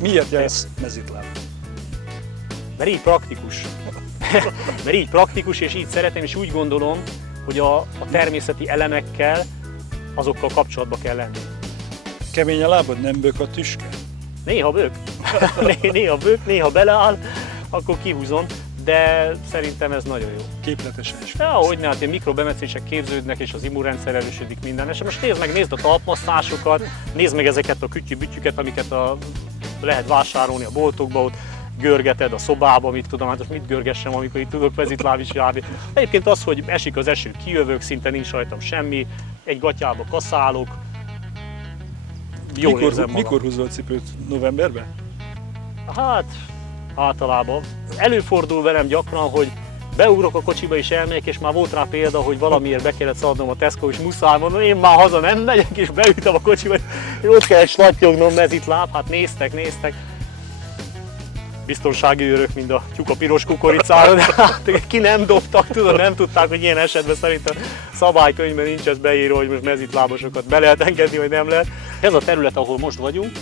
Miért jársz mezitláb? Mert így praktikus. Mert így praktikus, és így szeretem, és úgy gondolom, hogy a természeti elemekkel, azokkal kapcsolatba kell lenni. Kemény a lábad, nem bök a tüske? Néha bők, néha beleáll, akkor kihúzom, de szerintem ez nagyon jó. Képletesen is. Ja, hogyne, hát ilyen mikrobemetszések képződnek, és az immunrendszer erősödik minden. És most nézd a talpmasszásokat, nézd meg ezeket a kütyű-büttyüket, amiket lehet vásárolni a boltokba, ott görgeted a szobába, mit tudom, hát most mit görgessem, amikor itt tudok mezitláb is járni. Egyébként az, hogy esik az eső, kijövök, szinte nincs rajtam semmi, egy gatyába kaszálok, jól érzem magam. Mikor húzol a cipőt? Novemberben? Hát, általában. Előfordul velem gyakran, hogy beugrok a kocsiba és elmegyek, és már volt rá példa, hogy valamiért be kellett szaladnom a Tesco, és muszáj mondom, én már haza nem megyek, és beültem a kocsiba, és ott kell slattyognom mezitláb, hát néztek. Biztonsági őrök, mind a tyúk a piros kukoricára, de hát ki nem dobtak, tudod, nem tudták, hogy ilyen esetben szerintem szabálykönyvben nincs ez beírva, hogy most mezitlábasokat be lehet engedni, vagy nem lehet. Ez a terület, ahol most vagyunk,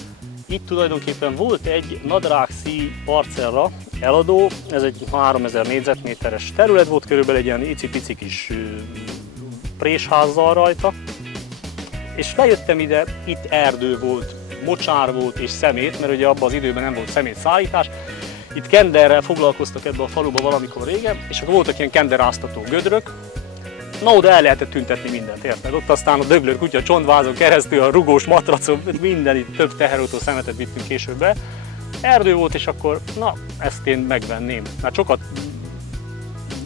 itt tulajdonképpen volt egy nadrágszí parcella eladó, ez egy 3000 négyzetméteres terület volt, körülbelül egy ilyen icipici kis présházzal rajta, és lejöttem ide, itt erdő volt, mocsár volt és szemét, mert ugye abban az időben nem volt szemétszállítás. Itt kenderrel foglalkoztak ebbe a faluba valamikor régen, és akkor voltak ilyen kenderáztató gödrök. Na, oda el lehetett tüntetni mindent, érted? Ott aztán a döglött kutya csontvázon keresztül, a rugós matracon, minden, itt több teherautó szemetet vittünk később be. Erdő volt, és akkor, na, ezt én megvenném. Mert sokat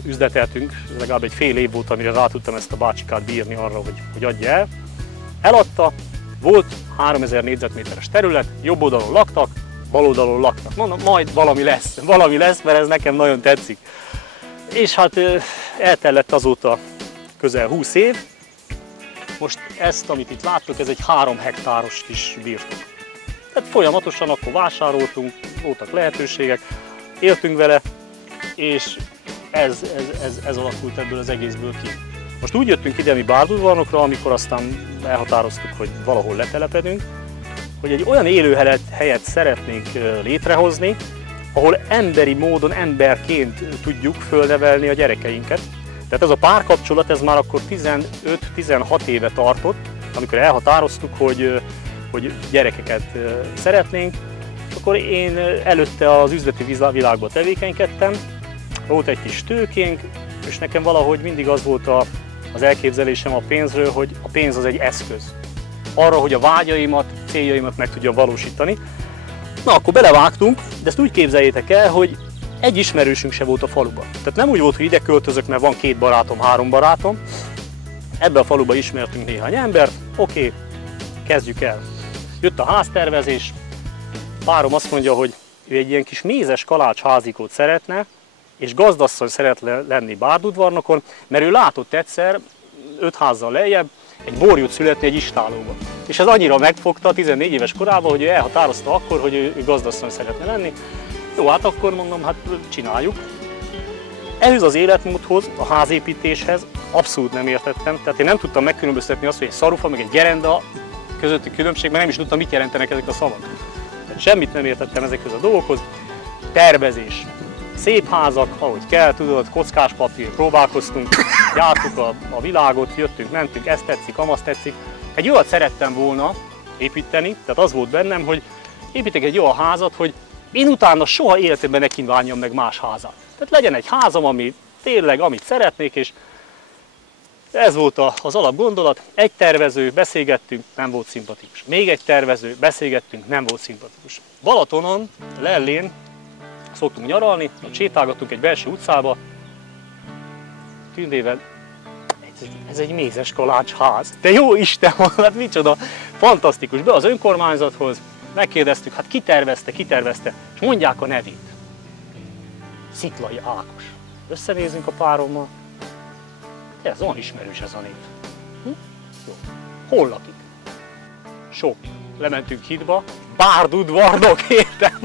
üzleteltünk, legalább egy fél év volt, amire rá tudtam ezt a bácsikát bírni arra, hogy adja el. Eladta, volt 3000 négyzetméteres terület, jobb oldalon laktak, bal oldalon laktak. Mondom, majd valami lesz, mert ez nekem nagyon tetszik. És hát eltellett azóta közel 20 év. Most ezt, amit itt láttok, ez egy 3 hektáros kis birtok. Tehát folyamatosan akkor vásároltunk, voltak lehetőségek, éltünk vele, és ez alakult ebből az egészből ki. Most úgy jöttünk ide mi Bárdudvarnokra, amikor aztán elhatároztuk, hogy valahol letelepedünk, hogy egy olyan élőhelyet szeretnénk létrehozni, ahol emberi módon, emberként tudjuk fölnevelni a gyerekeinket. Tehát ez a párkapcsolat, ez már akkor 15-16 éve tartott, amikor elhatároztuk, hogy gyerekeket szeretnénk. Akkor én előtte az üzleti világban tevékenykedtem, volt egy kis tőkénk, és nekem valahogy mindig az volt az elképzelésem a pénzről, hogy a pénz az egy eszköz. Arra, hogy a vágyaimat, céljaimat meg tudjam valósítani. Na, akkor belevágtunk, de ezt úgy képzeljétek el, hogy egy ismerősünk se volt a faluban. Tehát nem úgy volt, hogy ide költözök, mert van 2 barátom, 3 barátom. Ebbe a faluba ismertünk néhány embert, oké, kezdjük el. Jött a háztervezés, párom azt mondja, hogy ő egy ilyen kis mézes kalács házikót szeretne, és gazdasszony szeret lenni Bárdudvarnokon, mert ő látott egyszer, 5 házzal lejjebb, egy borjút születni egy istálóban. És ez annyira megfogta 14 éves korában, hogy ő elhatározta akkor, hogy ő gazdasszony szeretne lenni. Jó, hát akkor mondom, hát csináljuk. Ehhez az életmódhoz, a házépítéshez abszolút nem értettem. Tehát én nem tudtam megkülönböztetni azt, hogy egy szarufa meg egy gerenda közötti különbség, mert nem is tudtam, mit jelentenek ezek a szavak. Tehát semmit nem értettem ezekhez a dolgokhoz. Tervezés. Szép házak, ahogy kell, tudod, kockás papír, próbálkoztunk, jártuk a világot, jöttünk, mentünk, ezt tetszik, amazt tetszik. Egy olyat szerettem volna építeni, tehát az volt bennem, hogy építek egy olyan házat, hogy én utána soha életemben ne kívánjam meg más házat. Tehát legyen egy házam, ami tényleg, amit szeretnék, és ez volt az alapgondolat. Egy tervező, beszélgettünk, nem volt szimpatikus. Még egy tervező, beszélgettünk, nem volt szimpatikus. Balatonon, Lellén szoktunk nyaralni, sétálgattunk egy belső utcába, Tündével, ez egy mézes kalács ház. De jó Isten, hát micsoda, fantasztikus. Be az önkormányzathoz, megkérdeztük, hát ki tervezte, és mondják a nevét. Sziklai Ákos. Összenézünk a párommal, ez olyan ismerős ez a név. Jó. Hol lakik? Sok. Lementünk hídba, Bárdudvarnok, értem,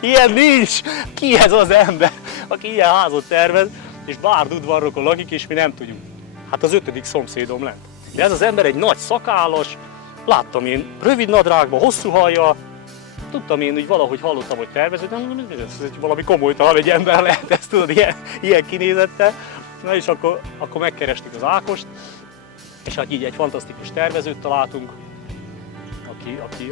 ilyen nincs! Ki ez az ember, aki ilyen házat tervez, és Bárdudvarnokon lakik, és mi nem tudjuk. Hát az 5. szomszédom lent. De ez az ember egy nagy szakállas, láttam én rövid nadrágban, hosszú hajjal, tudtam én, hogy valahogy hallottam, hogy tervező, de ez valami komolytalan egy ember lehet, ezt tudod, ilyen kinézettel. Na és akkor megkerestük az Ákost, és hát így egy fantasztikus tervezőt találtunk,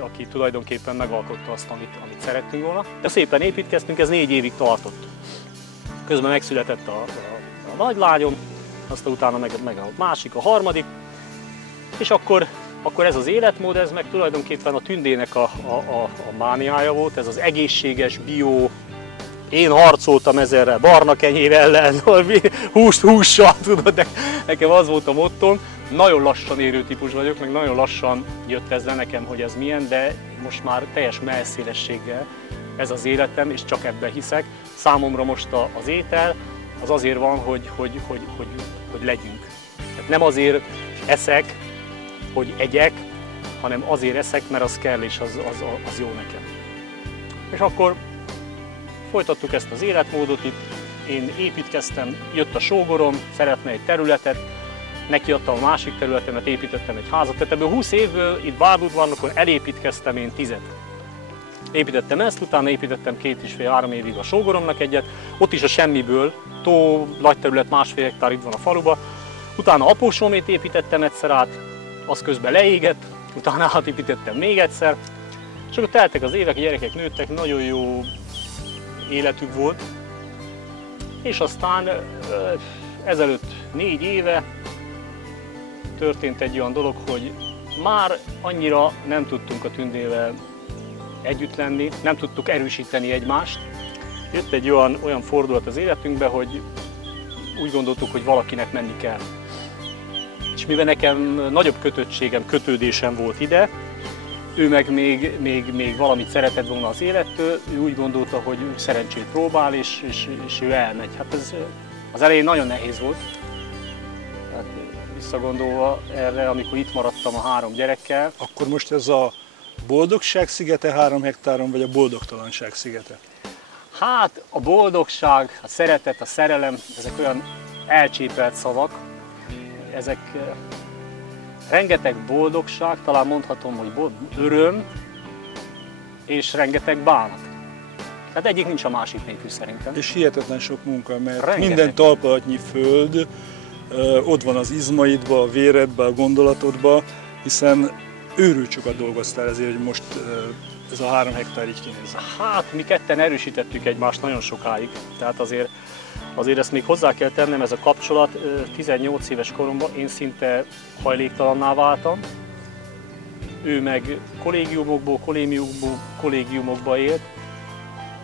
aki tulajdonképpen megalkotta azt, amit szerettünk volna. De szépen építkeztünk, ez 4 évig tartott. Közben megszületett a nagylányom, aztán utána meg a másik, a harmadik, és akkor ez az életmód, ez meg tulajdonképpen a Tündének a mániája volt, ez az egészséges, bio. Én harcoltam ezerrel, barna kenyér ellen, húst hússal, tudod, de nekem az volt a mottom. Nagyon lassan érő típus vagyok, meg nagyon lassan jött ez le nekem, hogy ez milyen, de most már teljes mellszélességgel ez az életem, és csak ebben hiszek. Számomra most az étel az azért van, hogy legyünk. Tehát nem azért eszek, hogy egyek, hanem azért eszek, mert az kell, és az jó nekem. És akkor folytattuk ezt az életmódot itt, én építkeztem, jött a sógorom, szeretne egy területet, neki adtam a másik területemet, építettem egy házat, tehát ebből 20 évből itt Bárdudvarnokon elépítkeztem én 10-et. Építettem ezt, utána építettem 2,5-3 évig a sógoromnak egyet, ott is a semmiből, tó, nagy terület, 1,5 hektár itt van a faluba, utána apósomét építettem egyszer át, az közben leégett, utána átépítettem még egyszer, és akkor teltek az évek, a gyerekek nőttek, nagyon jó életük volt, és aztán ezelőtt 4 éve történt egy olyan dolog, hogy már annyira nem tudtunk a Tündével együtt lenni, nem tudtuk erősíteni egymást. Jött egy olyan fordulat az életünkbe, hogy úgy gondoltuk, hogy valakinek menni kell. És mivel nekem nagyobb kötődésem volt ide, ő meg még valamit szeretett volna az élettől, ő úgy gondolta, hogy szerencsét próbál, és ő elmegy. Hát ez az elején nagyon nehéz volt. Hát visszagondolva erre, amikor itt maradtam a 3 gyerekkel. Akkor most ez a boldogság szigete 3 hektáron, vagy a boldogtalanság szigete? Hát a boldogság, a szeretet, a szerelem, ezek olyan elcsépelt szavak. Ezek rengeteg boldogság, talán mondhatom, hogy öröm, és rengeteg bánat. Tehát egyik nincs a másik nélkül szerintem. És hihetetlen sok munka, mert rengeteg. Minden talpalatnyi föld ott van az izmaidba, a véredbe, a gondolatodba, hiszen őrült sokat dolgoztál ezért, hogy most ez a 3 hektár így kinézzen. Hát mi ketten erősítettük egymást nagyon sokáig, tehát azért ezt még hozzá kell tennem, ez a kapcsolat, 18 éves koromban én szinte hajléktalanná váltam, ő meg kollégiumokba élt,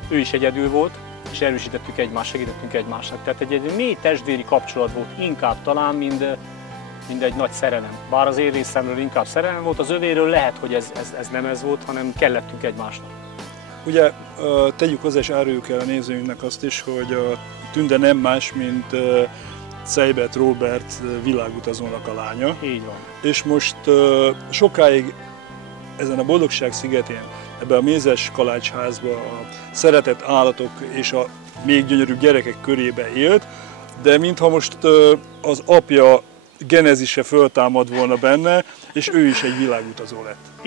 ő is egyedül volt, és erősítettük egymást, segítettünk egymásnak. Tehát egy mély testvéri kapcsolat volt, inkább talán, mint egy nagy szerelem. Bár az én részemről inkább szerelem volt, az övéről lehet, hogy ez nem ez volt, hanem kellettünk egymásnak. Ugye tegyük hozzá, és áruljuk el a nézőinknek azt is, hogy a Tünde nem más, mint Seibert Róbert világutazónak a lánya. Így van. És most sokáig ezen a Boldogság szigetén, ebben a mézes kalácsházban a szeretett állatok és a még gyönyörűbb gyerekek körébe élt, de mintha most az apja genezise föltámad volna benne, és ő is egy világutazó lett.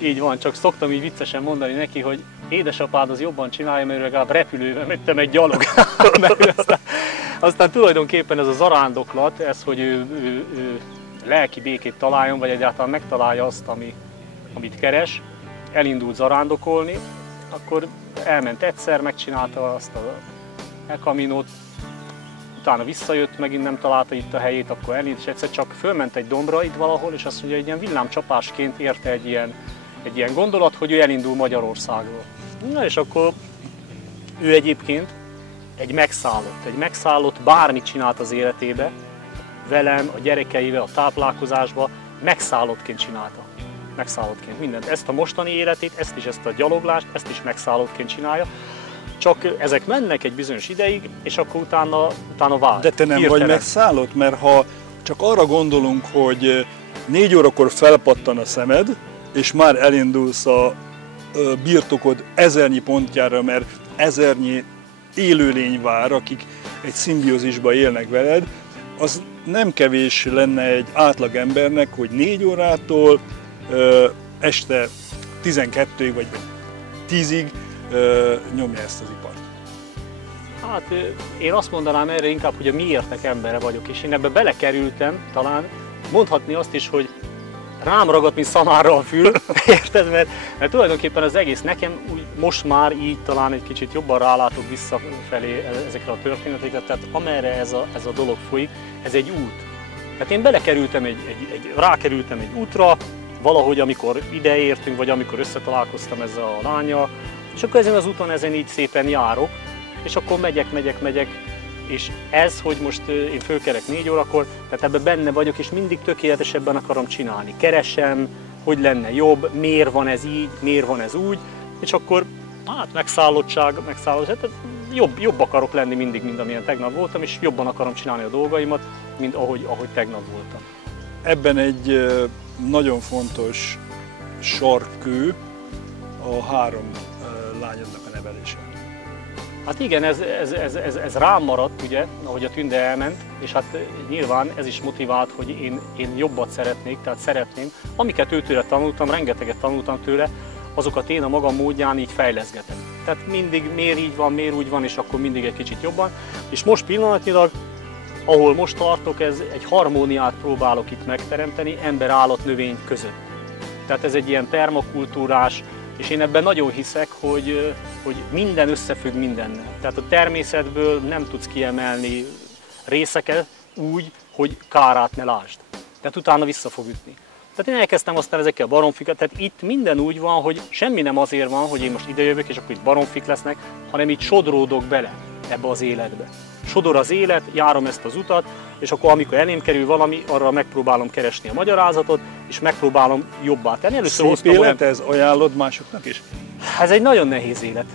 Így van, csak szoktam így viccesen mondani neki, hogy édesapád az jobban csinálja, mert legalább repülővel mentem egy gyalog. aztán tulajdonképpen ez a zarándoklat, ez, hogy ő lelki békét találjon, vagy egyáltalán megtalálja azt, amit keres, elindult zarándokolni, akkor elment egyszer, megcsinálta azt a El Caminót, utána visszajött, megint nem találta itt a helyét, akkor elindult, és egyszer csak fölment egy dombra itt valahol, és azt mondja, hogy egy ilyen villámcsapásként érte egy ilyen gondolat, hogy ő elindul Magyarországról. Na és akkor ő egyébként egy megszállott, bármit csinált az életébe, velem, a gyerekeivel, a táplálkozásba, megszállottként csinálta. Megszállottként mindent. Ezt a mostani életét, ezt a gyaloglást, ezt is megszállottként csinálja. Csak ezek mennek egy bizonyos ideig, és akkor utána vált. De te nem vagy megszállott, mert ha csak arra gondolunk, hogy 4 órakor felpattan a szemed, és már elindulsz a birtokod ezernyi pontjára, mert ezernyi élőlény vár, akik egy szimbiózisban élnek veled, az nem kevés lenne egy átlagembernek, hogy 4 órától este 12-ig vagy 10-ig nyomja ezt az ipart? Hát én azt mondanám erre inkább, hogy a miértek embere vagyok, és én ebbe belekerültem, talán mondhatni azt is, hogy rám ragadt, mint szamárra a fül, érted? Mert tulajdonképpen az egész nekem úgy, most már így talán egy kicsit jobban rálátok visszafelé ezekre a történetekre, tehát amerre ez a dolog folyik, ez egy út. Tehát én belekerültem, rákerültem egy útra, valahogy amikor ideértünk, vagy amikor összetalálkoztam ezzel a lánnyal, és akkor ezen az úton így szépen járok, és akkor megyek, és ez, hogy most én fölkelek 4 órakor, tehát ebben benne vagyok, és mindig tökéletesebben akarom csinálni. Keresem, hogy lenne jobb, miért van ez így, miért van ez úgy, és akkor hát megszállottság, tehát jobb akarok lenni mindig, mint amilyen tegnap voltam, és jobban akarom csinálni a dolgaimat, mint ahogy tegnap voltam. Ebben egy nagyon fontos sarkkő a 3 lányodnak a nevelése. Hát igen, ez rám maradt, ugye, ahogy a Tünde elment, és hát nyilván ez is motivált, hogy én jobbat szeretnék, tehát szeretném. Amiket őtőle tanultam, rengeteget tanultam tőle, azokat én a magam módján így fejleszgetem. Tehát mindig miért így van, miért úgy van, és akkor mindig egy kicsit jobban. És most pillanatnyilag, ahol most tartok, ez egy harmóniát próbálok itt megteremteni ember, állat, növény között. Tehát ez egy ilyen permakultúrás, és én ebben nagyon hiszek, hogy minden összefügg mindennel. Tehát a természetből nem tudsz kiemelni részeket úgy, hogy kárát ne lásd. Tehát utána vissza fog ütni. Tehát én elkezdtem aztán ezekkel a baromfikat, tehát itt minden úgy van, hogy semmi nem azért van, hogy én most idejövök, és akkor itt baromfik lesznek, hanem itt sodródok bele ebbe az életbe. Sodor az élet, járom ezt az utat, és akkor amikor elém kerül valami, arra megpróbálom keresni a magyarázatot, és megpróbálom jobbá tenni. Először szép élet, ez ajánlod másoknak is? Ez egy nagyon nehéz élet.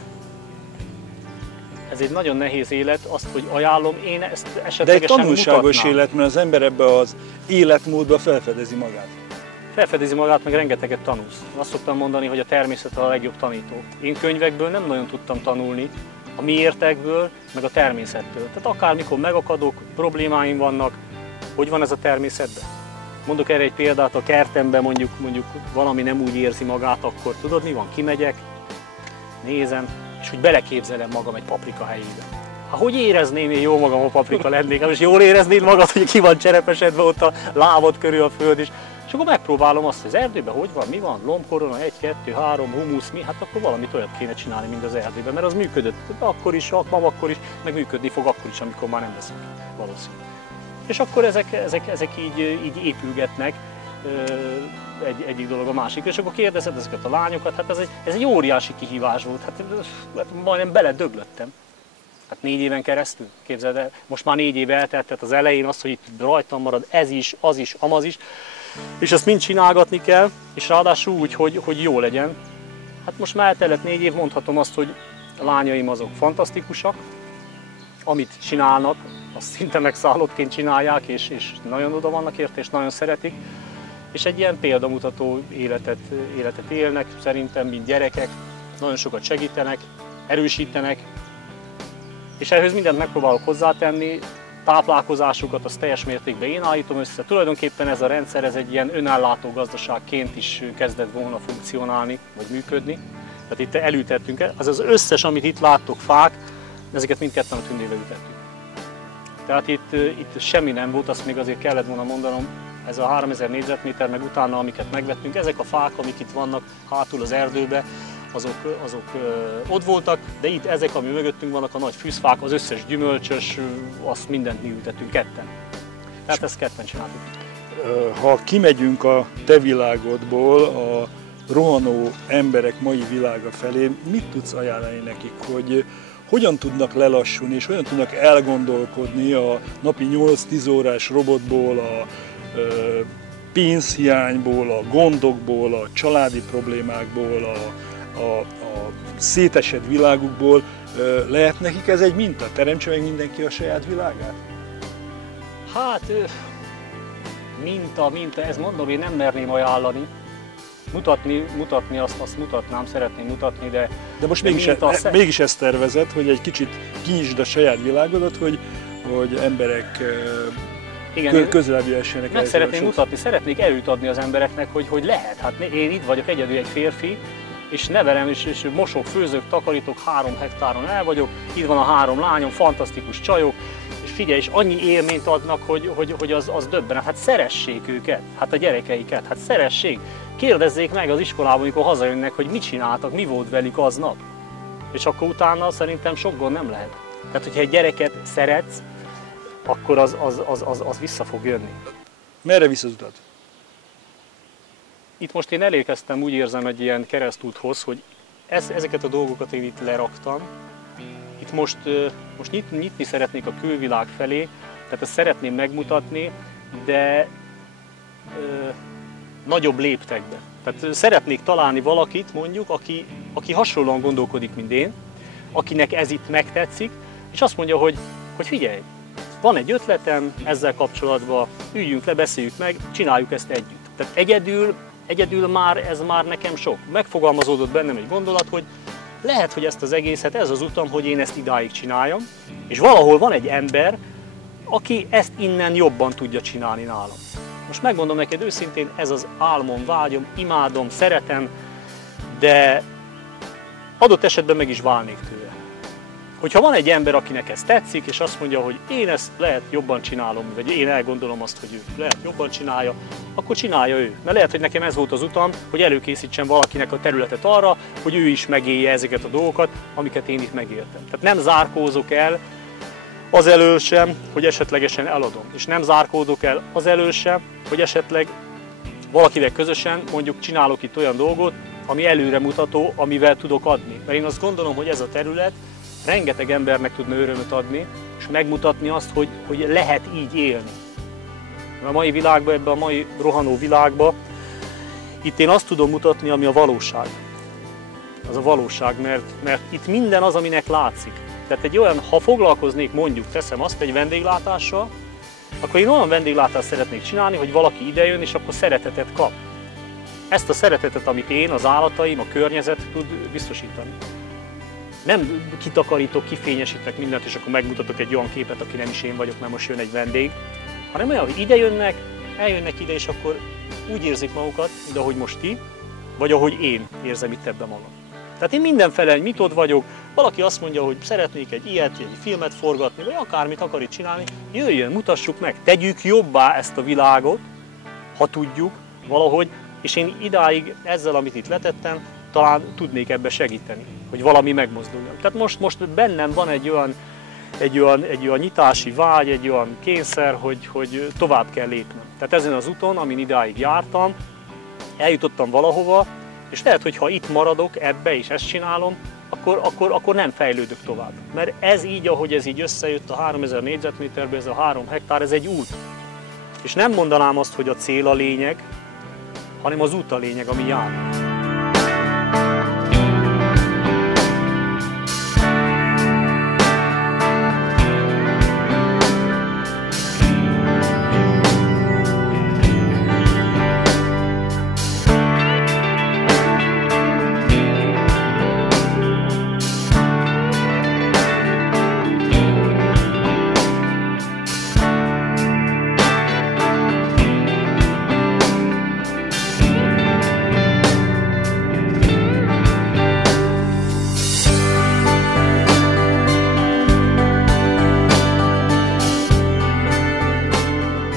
Ez egy nagyon nehéz élet, azt, hogy ajánlom, én ezt esetlegesen de egy tanulságos mutatnám. élet, mert az ember ebbe az életmódba felfedezi magát. Felfedezi magát, meg rengeteget tanulsz. Azt szoktam mondani, hogy a természet a legjobb tanító. Én könyvekből nem nagyon tudtam tanulni, a miértekből, meg a természettől. Tehát akármikor megakadok, problémáim vannak, hogy van ez a természetben. Mondok erre egy példát, a kertemben mondjuk valami nem úgy érzi magát, akkor tudod mi van? Kimegyek, nézem, és úgy beleképzelem magam egy paprika helyébe. Hát hogy érezném én jó magam, ha paprika lennék? És jól éreznéd magad, hogy ki van cserepesedve ott a lábad körül a föld is. És akkor megpróbálom azt, hogy az erdőben hogy van, mi van, lombkorona, 1, 2, 3, humusz, mi, hát akkor valamit olyat kéne csinálni, mint az erdőben, mert az működött akkor is, akkor is, meg működni fog akkor is, amikor már nem leszünk valószínű. És akkor ezek így épülgetnek egyik dolog a másik, és akkor kérdezed ezeket a lányokat, hát ez egy óriási kihívás volt, hát majdnem beledöglöttem. Hát 4 éven keresztül, képzeld el, most már 4 év eltelt, tehát az elején az, hogy itt rajtam marad ez is, az is, amaz is, és ezt mind csinálgatni kell, és ráadásul úgy, hogy jó legyen. Hát most már eltelt 4 év, mondhatom azt, hogy a lányaim azok fantasztikusak, amit csinálnak, azt szinte megszállottként csinálják, és nagyon oda vannak érte, és nagyon szeretik. És egy ilyen példamutató életet élnek, szerintem, mint gyerekek, nagyon sokat segítenek, erősítenek, és ehhez mindent megpróbálok hozzátenni, táplálkozásukat azt teljes mértékben én állítom össze. Tulajdonképpen ez a rendszer ez egy ilyen önállátó gazdaságként is kezdett volna funkcionálni, vagy működni. Tehát itt elültettünk, az összes, amit itt láttok, fák, ezeket mindketten a Tündével ültettük. Tehát itt semmi nem volt, azt még azért kellett volna mondanom, ez a 3000 négyzetméter, meg utána amiket megvettünk, ezek a fák, amik itt vannak hátul az erdőbe, azok ott voltak, de itt ezek, ami mögöttünk vannak, a nagy fűzfák, az összes gyümölcsös, azt mindent mi ültettünk ketten. Tehát ezt ketten csináltuk. Ha kimegyünk a te világodból, a rohanó emberek mai világa felé, mit tudsz ajánlani nekik, hogy hogyan tudnak lelassulni, és hogyan tudnak elgondolkodni a napi 8-10 órás robotból, a pénzhiányból, a gondokból, a családi problémákból, a szétesett világukból. Lehet nekik ez egy minta? Teremtse meg mindenki a saját világát? Hát minta, ez mondom, én nem merném ajánlani. Mutatni azt mutatnám, szeretném mutatni, de most mégis ezt tervezed, hogy egy kicsit kinyisd a saját világodat, hogy emberek közelebb jöhessenek. Meg szeretném mutatni, szeretnék erőt adni az embereknek, hogy lehet. Hát én itt vagyok egyedül egy férfi, és nevelem, és mosok, főzök, takarítok, 3 hektáron el vagyok, itt van a 3 lányom, fantasztikus csajok, és figyelj, és annyi élményt adnak, hogy az döbbenet. Hát szeressék őket, hát a gyerekeiket, hát szeressék. Kérdezzék meg az iskolában, amikor hazajönnek, hogy mit csináltak, mi volt velük aznap. És akkor utána szerintem sok gond nem lehet. Tehát, hogyha egy gyereket szeretsz, akkor az vissza fog jönni. Merre visz az utat? Itt most én elérkeztem, úgy érzem, egy ilyen keresztúthoz, hogy ezeket a dolgokat én itt leraktam. Itt most nyitni szeretnék a külvilág felé, tehát ezt szeretném megmutatni, de nagyobb léptekbe. Tehát szeretnék találni valakit, mondjuk, aki hasonlóan gondolkodik, mint én, akinek ez itt megtetszik, és azt mondja, hogy figyelj, van egy ötletem ezzel kapcsolatban, üljünk le, beszéljük meg, csináljuk ezt együtt. Tehát egyedül ez már nekem sok. Megfogalmazódott bennem egy gondolat, hogy lehet, hogy ezt az egészet, ez az utam, hogy én ezt idáig csináljam, és valahol van egy ember, aki ezt innen jobban tudja csinálni nálam. Most megmondom neked őszintén, ez az álmom, vágyom, imádom, szeretem, de adott esetben meg is válnék tőle. Hogyha van egy ember, akinek ez tetszik, és azt mondja, hogy én ezt lehet jobban csinálom, vagy én elgondolom azt, hogy ő lehet jobban csinálja, akkor csinálja ő. Mert lehet, hogy nekem ez volt az utam, hogy előkészítsen valakinek a területet arra, hogy ő is megélje ezeket a dolgokat, amiket én itt megéltem. Tehát nem zárkózok el azelől sem, hogy esetlegesen eladom. És nem zárkózok el azelől sem, hogy esetleg valakivel közösen mondjuk csinálok itt olyan dolgot, ami előremutató, amivel tudok adni. Mert én azt gondolom, hogy ez a terület rengeteg embernek tudna örömöt adni, és megmutatni azt, hogy lehet így élni. A mai világban, ebben a mai rohanó világban, itt én azt tudom mutatni, ami a valóság. Az a valóság, mert itt minden az, aminek látszik. Tehát egy olyan, ha foglalkoznék, mondjuk, teszem azt egy vendéglátással, akkor én olyan vendéglátást szeretnék csinálni, hogy valaki idejön, és akkor szeretetet kap. Ezt a szeretetet, amit én, az állataim, a környezet tud biztosítani. Nem kitakarítok, kifényesítek mindent, és akkor megmutatok egy olyan képet, aki nem is én vagyok, mert most jön egy vendég, hanem olyan, hogy ide jönnek, eljönnek ide, és akkor úgy érzik magukat, mint ahogy most ti, vagy ahogy én érzem itt ebben magam. Tehát én mindenféle nyitott vagyok, valaki azt mondja, hogy szeretnék egy ilyet, egy filmet forgatni, vagy akármit akar itt csinálni, jöjjön, mutassuk meg, tegyük jobbá ezt a világot, ha tudjuk valahogy, és én idáig ezzel, amit itt letettem, talán tudnék ebbe segíteni, hogy valami megmozduljon. Tehát most bennem van egy olyan nyitási vágy, egy olyan kényszer, hogy tovább kell lépnem. Tehát ezen az úton, amin idáig jártam, eljutottam valahova, és lehet, hogy ha itt maradok ebbe és ezt csinálom, akkor nem fejlődök tovább. Mert ez így, ahogy ez így összejött a 3000 négyzetméterbe, ez a 3 hektár, ez egy út. És nem mondanám azt, hogy a cél a lényeg, hanem az út a lényeg, ami jár.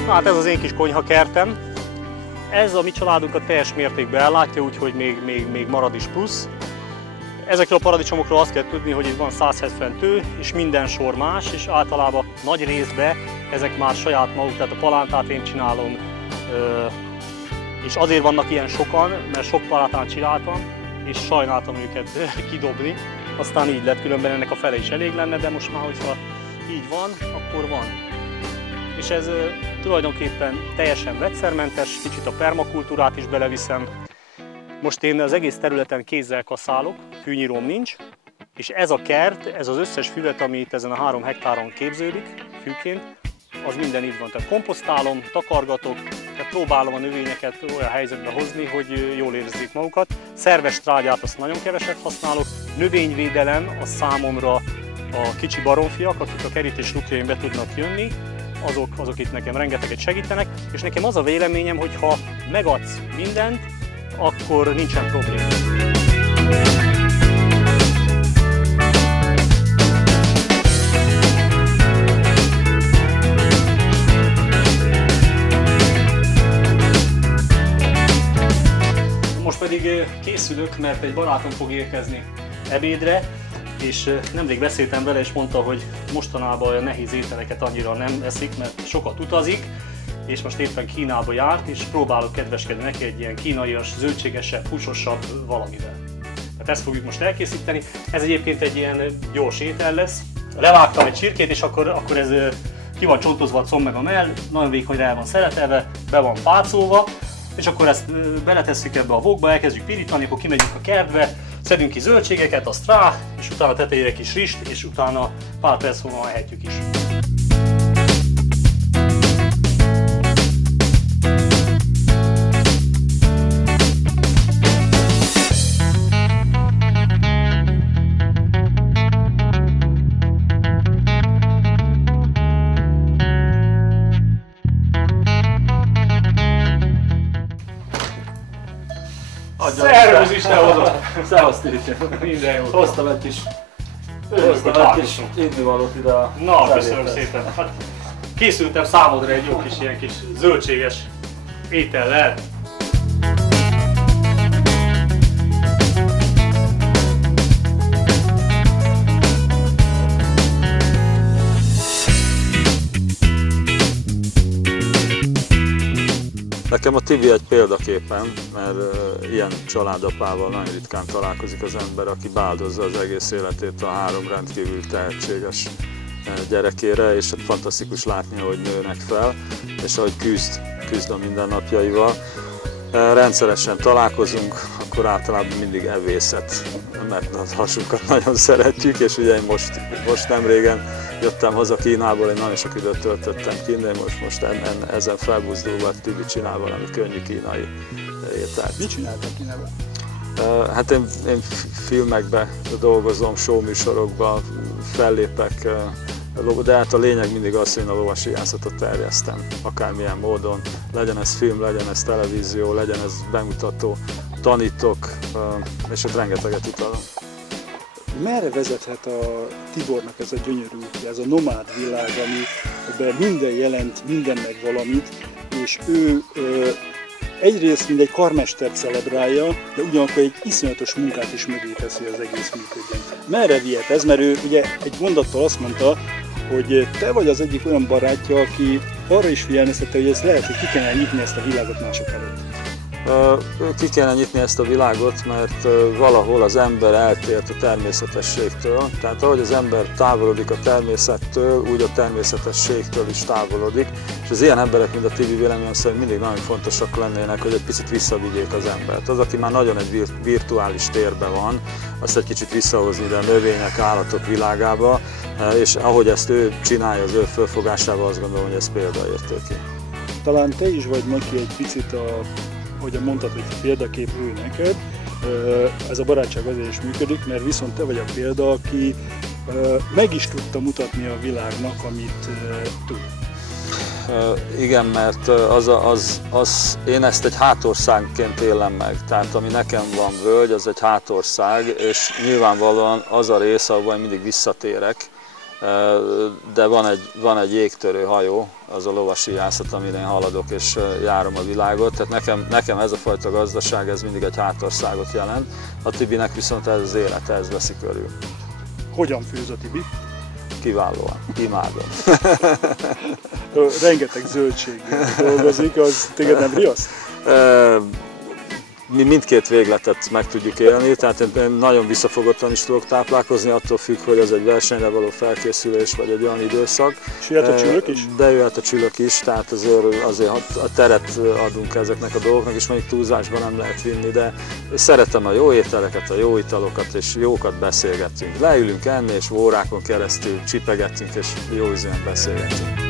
Hát ez az én kis konyhakertem. Ez a mi családunkat teljes mértékben ellátja, úgyhogy még marad is plusz. Ezekről a paradicsomokról azt kell tudni, hogy itt van 170 tő, és minden sor más, és általában nagy részben ezek már saját maguk, tehát a palántát én csinálom, és azért vannak ilyen sokan, mert sok palántát csináltam, és sajnáltam őket kidobni. Aztán így lett, különben ennek a fele is elég lenne, de most már, hogyha így van, akkor van. És ez tulajdonképpen teljesen vegyszermentes, kicsit a permakultúrát is beleviszem. Most én az egész területen kézzel kaszálok, fűnyíróm nincs, és ez a kert, ez az összes füvet, ami itt ezen a 3 hektáron képződik fűként, az minden itt van. Tehát komposztálom, takargatok, tehát próbálom a növényeket olyan helyzetbe hozni, hogy jól érezzék magukat. Szerves trágyát azt nagyon keveset használok, növényvédelem az számomra a kicsi baromfiak, akik a kerítés rukjain be tudnak jönni, azok itt nekem rengeteget segítenek, és nekem az a véleményem, hogy ha megadsz mindent, akkor nincsen probléma. Most pedig készülök, mert egy barátom fog érkezni ebédre, és nemrég beszéltem vele, és mondta, hogy mostanában a nehéz ételeket annyira nem eszik, mert sokat utazik, és most éppen Kínába járt, és próbálok kedveskedni neki egy ilyen kínaias, zöldségesebb, húsosabb valamivel. Tehát ezt fogjuk most elkészíteni. Ez egyébként egy ilyen gyors étel lesz. Levágtam egy csirkét, és akkor ez ki van csontozva a comb meg a mell, nagyon vékonyra el van szeletelve, be van pácolva, és akkor ezt beletesszük ebbe a vokba, elkezdjük pirítani, akkor kimegyünk a kertbe, szedünk ki zöldségeket, azt rá, és utána tetejére kis rist, és utána pár perc múlva ehetjük is. Szervusz is, te hozod! Szevasz, Tiri! Minden jó! Hoztam egy kis indivalót ide a Na, köszönöm szépen! Hát, készültem számodra egy jó kis ilyen kis zöldséges étellel. Nekem a Tibi egy példaképpen, mert ilyen családapával nagyon ritkán találkozik az ember, aki beáldozza az egész életét a 3 rendkívül tehetséges gyerekére, és fantasztikus látni, hogy nőnek fel, és ahogy küzd a mindennapjaival. Rendszeresen találkozunk, akkor általában mindig evészet, mert a hasunkat nagyon szeretjük, és ugye én most nem régen jöttem haza Kínából, én nagyon sok időt töltöttem kint, de most ezen felbuzdulva Tibi csinál valami könnyű kínai ételt. Mit csináltak Kínában? Hát én filmekben dolgozom, showműsorokban fellépek, de hát a lényeg mindig az, hogy én a lovasijászatot terjesztem, akármilyen módon, legyen ez film, legyen ez televízió, legyen ez bemutató, tanítok, és ott rengeteget italom. Merre vezethet a Tibornak ez a gyönyörű útja, ez a nomád világ, amiben minden jelent mindennek valamit, és ő egyrészt mint egy karmestert celebrálja, de ugyanakkor egy iszonyatos munkát is mögé teszi az egész működjen. Merre vihet ez? Mert ő ugye egy mondattal azt mondta, hogy te vagy az egyik olyan barátja, aki arra is figyelmeztette, hogy ez lehet, hogy ki kellene nyitni ezt a világot mások előtt. Ki kellene nyitni ezt a világot, mert valahol az ember eltért a természetességtől. Tehát ahogy az ember távolodik a természettől, úgy a természetességtől is távolodik. És az ilyen emberek, mint a Tibi véleményem szerint mindig nagyon fontosak lennének, hogy egy picit visszavigyék az embert. Az, aki már nagyon egy virtuális térben van, azt egy kicsit visszahozni ide a növények, állatok világába, és ahogy ezt ő csinálja az ő fölfogásával, azt gondolom, hogy ez példaértékű. Talán te is vagy neki egy picit ahogyan mondtad, hogy példakép ő neked, ez a barátság azért is működik, mert viszont te vagy a példa, aki meg is tudta mutatni a világnak, amit tud. Igen, mert én ezt egy hátországként élem meg, tehát ami nekem van völgy, az egy hátország, és nyilvánvalóan az a rész, ahol mindig visszatérek, de van egy jégtörő hajó, az a lovasíjászat, amin én haladok és járom a világot, tehát nekem ez a fajta gazdaság, ez mindig egy hátországot jelent, a Tibinek viszont ez az élete, ez veszi körül. Hogyan főz a Tibi? Kiválóan, imádom. Rengeteg zöldséggel dolgozik, az téged nem riaszt? Mi mindkét végletet meg tudjuk élni, tehát én nagyon visszafogottan is tudok táplálkozni, attól függ, hogy ez egy versenyre való felkészülés, vagy egy olyan időszak. És jöhet a csülök is? De jöhet a csülök is, tehát azért a teret adunk ezeknek a dolgoknak, és mondjuk túlzásban nem lehet vinni, de szeretem a jó ételeket, a jó italokat, és jókat beszélgetünk. Leülünk enni, és órákon keresztül csipegetünk, és jó ízűen beszélgetünk.